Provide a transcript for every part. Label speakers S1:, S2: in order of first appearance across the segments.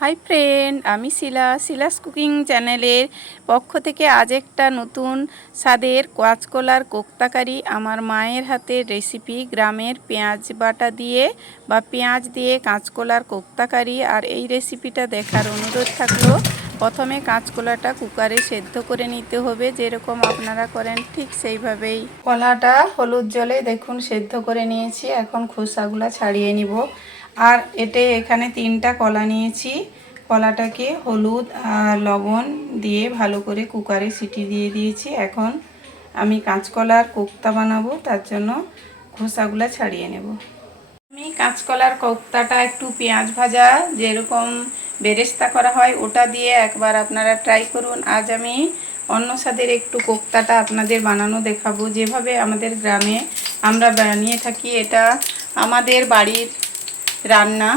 S1: Hi friend আমি শিলা। Shila's cooking চ্যানেলের পক্ষ থেকে আজ একটা নতুন স্বাদের কাঁচকলার কোক্তাকারি আমার মায়ের হাতের রেসিপি গ্রামের পেঁয়াজ বাটা দিয়ে বা পেঁয়াজ দিয়ে কাঁচকলার কোক্তাকারি আর এই রেসিপিটা দেখার অনুরোধ থাকল, প্রথমে কাঁচকলাটা কুকারে সেদ্ধ করে নিতে হবে, যেরকম আপনারা করেন ঠিক সেইভাবেই। কলাটা হলুদ জলে দেখুন সেদ্ধ করে নিয়েছি, এখন খোসাগুলো ছাড়িয়ে নিব। আর এতে এখানে তিনটা কলা নিয়েছি। কলাটাকে হলুদ আর লবণ দিয়ে ভালো করে কুকারে সিটি দিয়ে দিয়েছি। এখন আমি কাঁচকলার কোক্তা বানাবো, তার জন্য খোসাগুলো ছাড়িয়ে নেব। আমি কাঁচকলার কোক্তাটা একটু পেঁয়াজ ভাজা যেরকম বেরেস্তা করা হয়, ওটা দিয়ে একবার আপনারা ট্রাই করুন। আজ আমি অন্য স্বাদের একটু কোক্তাটা আপনাদের বানানো দেখাবো। যেভাবে আমাদের গ্রামে আমরা বানিয়ে থাকি, এটা আমাদের বাড়ির রান্না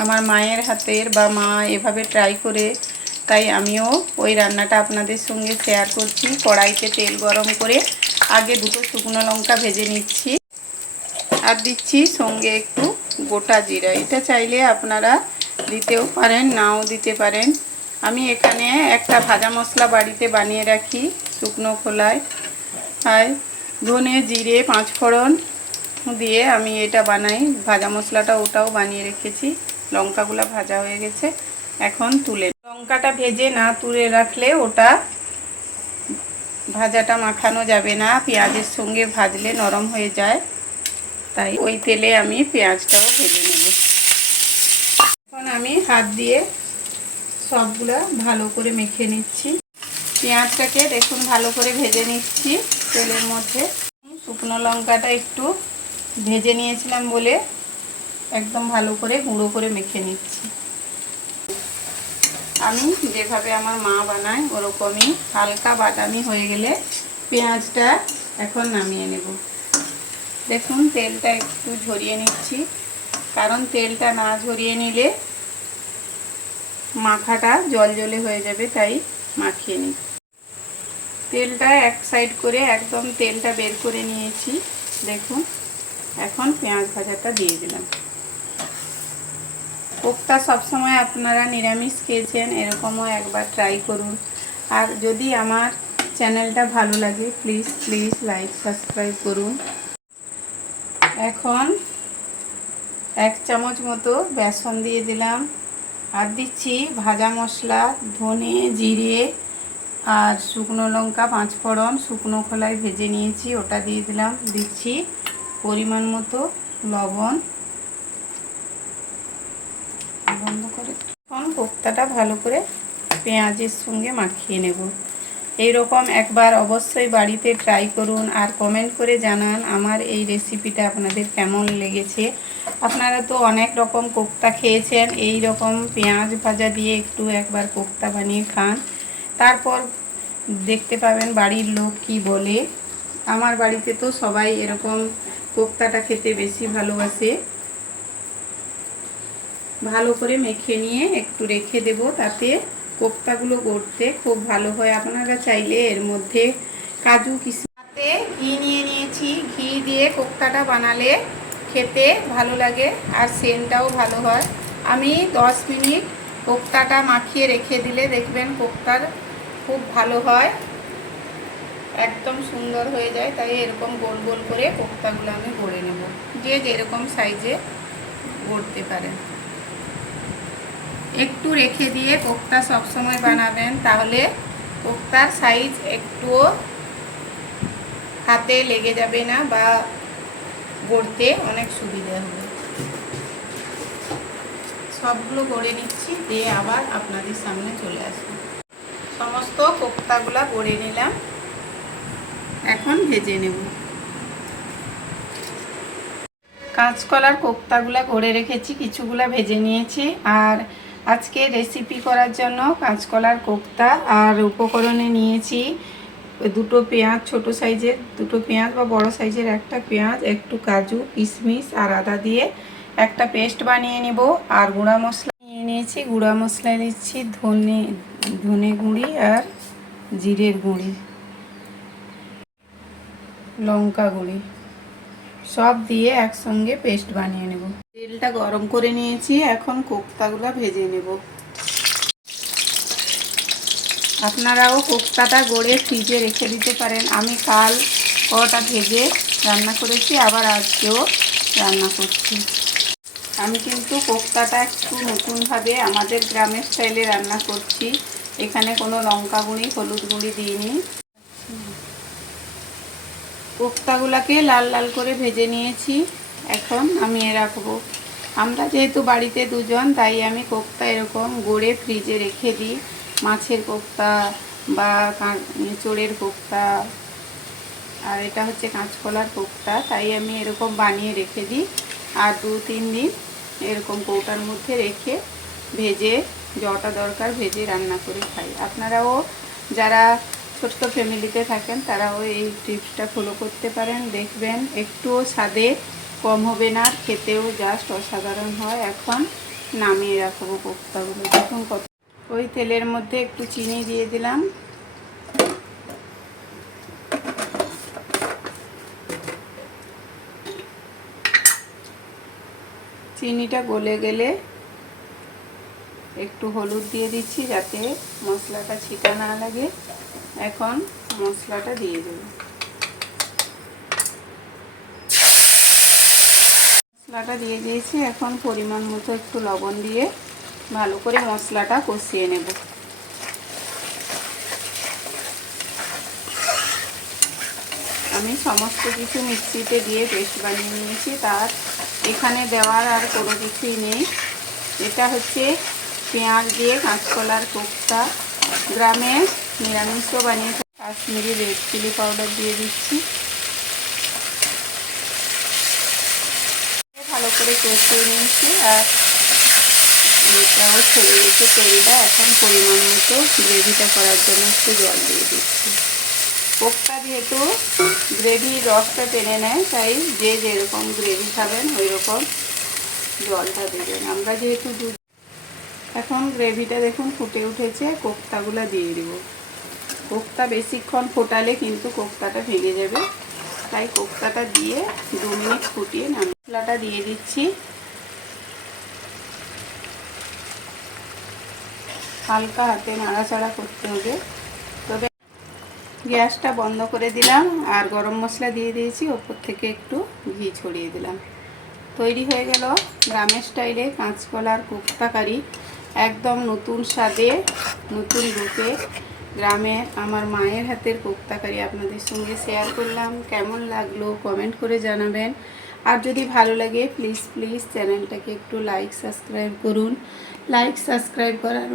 S1: আমার মায়ের হাতের বা মা এভাবে ট্রাই করে, তাই আমিও ওই রান্নাটা আপনাদের সঙ্গে শেয়ার করছি। কড়াইতে তেল গরম করে আগে দুটো শুকনো লঙ্কা ভেজে নিচ্ছি। আর দিচ্ছি সঙ্গে একটু গোটা জিরা। এটা চাইলে আপনারা দিতেও পারেন, নাও দিতে পারেন। আমি এখানে একটা ভাজা মশলা বাড়িতে বানিয়ে রাখি শুকনো খোলায়। আর ধনে জিরে, পাঁচফোড়ন দিয়ে আমি এটা বানাই। ভাজা মশলাটা ওটাও বানিয়ে রেখেছি। লঙ্কাগুলো ভাজা হয়ে গেছে। এখন তুলে লঙ্কাটা ভেজে না তুলে রাখলে ওটা ভাজাটা মাখানো যাবে না। পেঁয়াজের সঙ্গে ভাজলে নরম হয়ে যায়। তাই ওই তেলে আমি পেঁয়াজটাও ভেজে নেব। এখন আমি হাত দিয়ে সবগুলো ভালো করে মেখে নিচ্ছি। পেঁয়াজটাকে দেখুন ভালো করে ভেজে নিচ্ছি তেলের মধ্যে। শুকনো লঙ্কাটা একটু ভেজে নিয়েছিলাম বলে একদম ভালো করে গুঁড়ো করে মেখে নিচ্ছি। আমি যেভাবে আমার মা বানায় ওরকমই হালকা বাদামি হয়ে গেলে পেঁয়াজটা এখন নামিয়ে নেব। দেখুন, তেলটা একটু ঝরিয়ে নিচ্ছি। কারণ তেলটা না ঝরিয়ে নিলে মাখাটা জল জলে হয়ে যাবে, তাই মাখিয়ে নিই। তেলটা এক সাইড করে একদম তেলটা বের করে নিয়েছি। দেখুন এখন পেঁয়াজ ভাজাটা দিয়ে দিলাম। কোপ্তা সবসময় আপনারা নিরামিষ খেয়েছেন, এরকমও একবার ট্রাই করুন। আর যদি আমার চ্যানেলটা ভালো লাগে প্লিজ প্লিজ লাইক সাবস্ক্রাইব করুন। এখন এক চামচ মতো বেসন দিয়ে দিলাম। আর দিচ্ছি ভাজা মশলা, ধনে, জিরে আর শুকনো লঙ্কা, পাঁচফোড়ন, শুকনো খোলায় ভেজে নিয়েছি, ওটা দিয়ে দিলাম। দিচ্ছি পরিমাণ মতো লবণ। বন্ধ করে এখন কোপ্তাটা ভালো করে পেঁয়াজের সঙ্গে মাখিয়ে নেব। এই রকম একবার অবশ্যই বাড়িতে ট্রাই করুন আর কমেন্ট করে জানান আমার এই রেসিপিটা আপনাদের কেমন লেগেছে। আপনারা তো অনেক রকম কোপ্তা খেয়েছেন এই রকম পেঁয়াজ ভাজা দিয়ে একটু একবার কোপ্তা বানিয়ে খান। তারপর দেখতে পাবেন বাড়ির লোক কি বলে। আমার বাড়িতে তো সবাই এরকম কোপ্তাটা খেতে বেশি ভালোবাসে। ভালো করে মেখে নিয়ে একটু রেখে দেব, তাতে কোপ্তাগুলো গড়তে খুব ভালো হয়। আপনারা চাইলে এর মধ্যে কাজু কিশমিশাতে ঘি নিয়ে নিয়েছি। ঘি দিয়ে কোপ্তাটা বানালে খেতে ভালো লাগে আর সেন্টটাও ভালো হয়। আমি দশ মিনিট কোপ্তাটা মাখিয়ে রেখে দিলে দেখবেন কোপ্তার খুব ভালো হয়। একদম সুন্দর হয়ে যায়, তাই এরকম গোল গোল করে কোপ্তাগুলো আমি গড়ে নেব। যে যেরকম সাইজে গড়তে পারেন। একটু রেখে দিয়ে কোপ্তা সবসময় বানাবেন, তাহলে কোপ্তার সাইজ একটুও হাতে লেগে যাবে না বা গড়তে অনেক সুবিধা হবে। সবগুলো গড়ে নিচ্ছি, দিয়ে আবার আপনাদের সামনে চলে আসব। সমস্ত কোপ্তাগুলো গড়ে নিলাম। এখন ভেজে নেব। কাঁচকলার কোপ্তাগুলো করে রেখেছি, কিছুগুলো ভেজে নিয়েছি। আর আজকে রেসিপি করার জন্য কাঁচকলার কোপ্তা আর উপকরণে নিয়েছি দুটো পেঁয়াজ, ছোট সাইজের দুটো পেঁয়াজ বা বড় সাইজের একটা পেঁয়াজ, একটু কাজু, কিশমিশ আর আদা দিয়ে একটা পেস্ট বানিয়ে নিব। আর গুঁড়া মশলা নিয়ে নিয়েছি, গুঁড়া মশলা নিচ্ছি ধনে ধনে গুঁড়ি আর জিরের গুঁড়ি। লঙ্কা গুঁড়ি। সব দিয়ে একসঙ্গে পেস্ট বানিয়ে নেব। তেলটা গরম করে নিয়েছি, এখন কোপ্তাগুলো ভেজে নেব। আপনারাও কোপ্তাটা গড়ে ফ্রিজে রেখে দিতে পারেন। আমি কাল কটা ভেজে রান্না করেছি, আবার আজকেও রান্না করছি। আমি কিন্তু কোপ্তাটা একটু নতুনভাবে আমাদের গ্রামের স্টাইলে রান্না করছি। এখানে কোনো লঙ্কা গুঁড়ি, হলুদ গুঁড়ি দিইনি। কোপ্তাগুলোকে লাল লাল করে ভেজে নিয়েছি। এখন নামিয়ে রাখব। আমরা যেহেতু বাড়িতে দুজন, তাই আমি কোপ্তা এরকম গড়ে ফ্রিজে রেখে দিই। মাছের কোপ্তা বা চোরের কোপ্তা আর এটা হচ্ছে কাঁচকলার কোপ্তা তাই আমি এরকম বানিয়ে রেখে দিই। আর দু তিন দিন এরকম কৌটার মধ্যে রেখে ভেজে, যটা দরকার ভেজে রান্না করে খাই। আপনারাও যারা ছোট্ট ফ্যামিলিতে থাকেন, তারাও এই টিপসটা ফলো করতে পারেন, দেখবেন একটুও স্বাদে কম হবে না খেতেও জাস্ট অসাধারণ হয়। এখন নামিয়ে রাখব কোপ্তাগুলো। দেখুন কত ওই তেলের মধ্যে একটু চিনি দিয়ে দিলাম। চিনিটা গলে গেলে একটু হলুদ দিয়ে দিচ্ছি যাতে মশলাটা ছিটা না লাগে। এখন মশলাটা দিয়ে দেব। মশলাটা দিয়ে দিয়েছি। এখন পরিমাণ মতো একটু লবণ দিয়ে ভালো করে মশলাটা কষিয়ে নেব। আমি সমস্ত কিছু মিক্সিতে দিয়ে পেস্ট বানিয়ে নিয়েছি। তার এখানে দেওয়ার আর কোনো কিছুই নেই। এটা হচ্ছে পেঁয়াজ দিয়ে কাঁচকলার কোপ্তা। গ্রামে নিরামিষও বানিয়ে কাশ্মীরি রেড চিলি পাউডার দিয়ে দিচ্ছি। ভালো করে কষিয়ে নিয়েছি। আর এটাও ছেড়ে তেলটা, এখন পরিমাণ মতো গ্রেভিটা করার জন্য একটু জল দিয়ে দিচ্ছি। কোকটা যেহেতু গ্রেভির রসটা টেনে নেয়, তাই যে যেরকম গ্রেভি খাবেন ওই রকম জলটা দেবেন। আমরা যেহেতু দুধ এখন গ্রেভিটা দেখুন ফুটে উঠেছে, কোপ্তাগুলো দিয়ে দিব। কোপ্তা বেশিক্ষণ ফোটালে কিন্তু কোপ্তাটা ভেঙে যাবে। তাই কোপ্তাটা দিয়ে দু মিনিট ফুটিয়ে মশলাটা দিয়ে দিচ্ছি। হালকা হাতে নাড়াচাড়া করতে হবে। তবে গ্যাসটা বন্ধ করে দিলাম আর গরম মশলা দিয়ে দিয়েছি, ওপর থেকে একটু ঘি ছড়িয়ে দিলাম। তৈরি হয়ে গেল গ্রামের স্টাইলে কাঁচকলার কুপ্তাকারি। একদম নতুন স্বাদে, নতুন রূপে গ্রামে আমার মায়ের হাতের কোপ্তাকারি আপনাদের সঙ্গে শেয়ার করলাম। কেমন লাগল কমেন্ট করে জানাবেন। আর যদি ভালো লাগে প্লিজ প্লিজ চ্যানেলটাকে একটু লাইক সাবস্ক্রাইব করুন। লাইক সাবস্ক্রাইব করার